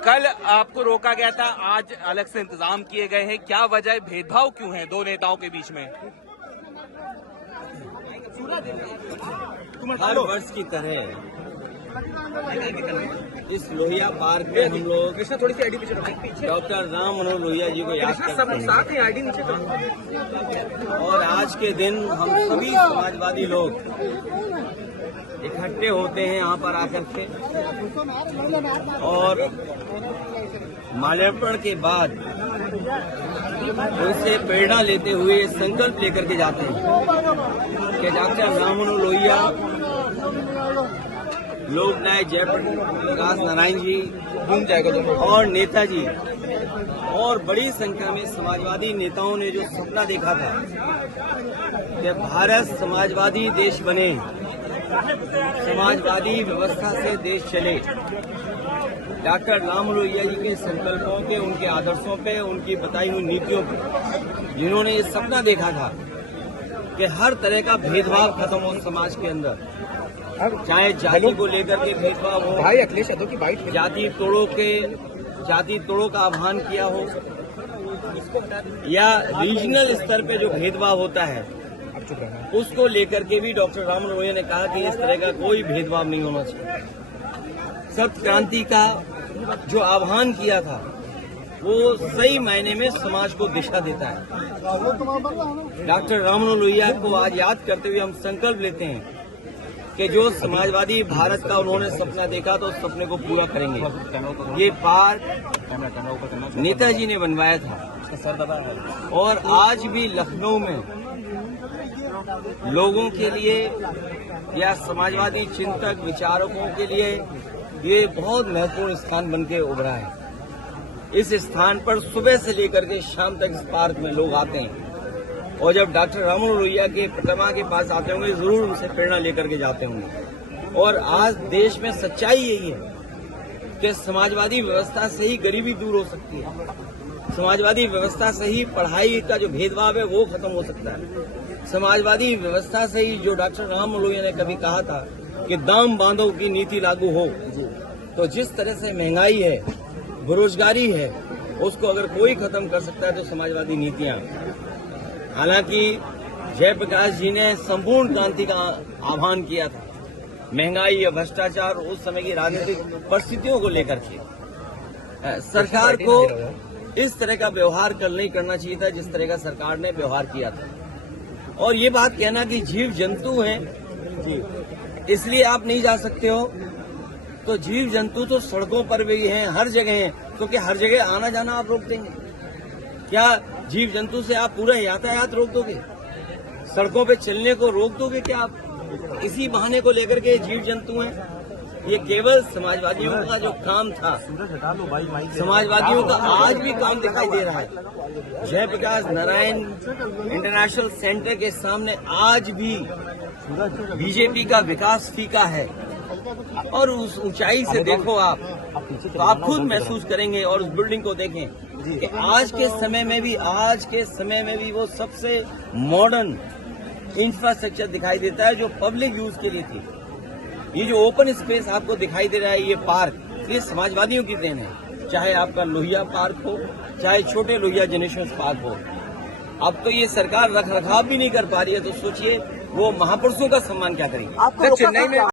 कल आपको रोका गया था, आज अलग से इंतजाम किए गए हैं, क्या वजह है, भेदभाव क्यों है दो नेताओं के बीच में? हर वर्ष की तरह इस लोहिया पार्क में हम लोग डॉक्टर राम मनोहर लोहिया जी को याद करते हैं और आज के दिन हम सभी समाजवादी लोग इकट्ठे होते हैं यहाँ पर आकर के और माल्यार्पण के बाद उनसे प्रेरणा लेते हुए संकल्प लेकर के जाते हैं कि डॉक्टर राम मनोहर लोहिया, लोकनायक जयप्रकाश नारायण जी और नेताजी और बड़ी संख्या में समाजवादी नेताओं ने जो सपना देखा था कि भारत समाजवादी देश बने, समाजवादी व्यवस्था से देश चले, डॉक्टर राम लोहिया जी के संकल्पों पे, उनके आदर्शों पे, उनकी बताई हुई नीतियों पे, जिन्होंने ये सपना देखा था कि हर तरह का भेदभाव खत्म हो समाज के अंदर, चाहे जाति को लेकर के भेदभाव हो, भाई अखिलेश यादव की बाइट, जाति तोड़ों का आह्वान किया हो या रीजनल स्तर पे जो भेदभाव होता है उसको लेकर के भी डॉक्टर राम लोहिया ने कहा कि इस तरह का कोई भेदभाव नहीं होना चाहिए। सत्य क्रांति का जो आह्वान किया था वो सही मायने में समाज को दिशा देता है। डॉक्टर राम मनोहर लोहिया को आज याद करते हुए हम संकल्प लेते हैं कि जो समाजवादी भारत का उन्होंने सपना देखा तो उस सपने को पूरा करेंगे। ये पार्क नेताजी ने बनवाया था और आज भी लखनऊ में लोगों के लिए या समाजवादी चिंतक विचारकों के लिए ये बहुत महत्वपूर्ण स्थान बन के उभरा है। इस स्थान पर सुबह से लेकर के शाम तक इस पार्क में लोग आते हैं और जब डॉक्टर राम मनोहर लोहिया के प्रतिमा के पास आते होंगे जरूर उनसे प्रेरणा लेकर के जाते होंगे। और आज देश में सच्चाई यही है कि समाजवादी व्यवस्था से ही गरीबी दूर हो सकती है, समाजवादी व्यवस्था से ही पढ़ाई का जो भेदभाव है वो खत्म हो सकता है, समाजवादी व्यवस्था से ही जो डॉक्टर राम मनोहर लोहिया ने कभी कहा था कि दाम बांधो की नीति लागू हो, तो जिस तरह से महंगाई है, बेरोजगारी है, उसको अगर कोई खत्म कर सकता है तो समाजवादी नीतियां। हालांकि जयप्रकाश जी ने संपूर्ण क्रांति का आह्वान किया था, महंगाई या भ्रष्टाचार उस समय की राजनीतिक परिस्थितियों को लेकर के सरकार को इस तरह का व्यवहार कल नहीं करना चाहिए था जिस तरह का सरकार ने व्यवहार किया था। और ये बात कहना कि जीव जंतु हैं इसलिए आप नहीं जा सकते हो, तो जीव जंतु तो सड़कों पर भी हैं, हर जगह हैं, क्योंकि हर जगह आना जाना आप रोक देंगे क्या? जीव जंतु से आप पूरा यातायात रोक दोगे? सड़कों पे चलने को रोक दोगे क्या आप? इसी बहाने को लेकर के जीव जंतु हैं। ये केवल समाजवादियों का जो काम था, समाजवादियों का आज भी काम दिखाई दे रहा है। जयप्रकाश नारायण इंटरनेशनल सेंटर के सामने आज भी बीजेपी का विकास फीका है और उस ऊंचाई से देखो आप तो आप खुद महसूस करेंगे और उस बिल्डिंग को देखें कि आज के समय में भी वो सबसे मॉडर्न इंफ्रास्ट्रक्चर दिखाई देता है जो पब्लिक यूज के लिए थी। ये जो ओपन स्पेस आपको दिखाई दे रहा है, ये पार्क, ये समाजवादियों की देन है, चाहे आपका लोहिया पार्क हो, चाहे छोटे लोहिया जेनेरेशन पार्क हो। अब तो ये सरकार रख रखाव भी नहीं कर पा रही है, तो सोचिए वो महापुरुषों का सम्मान क्या करेंगे। चेन्नई में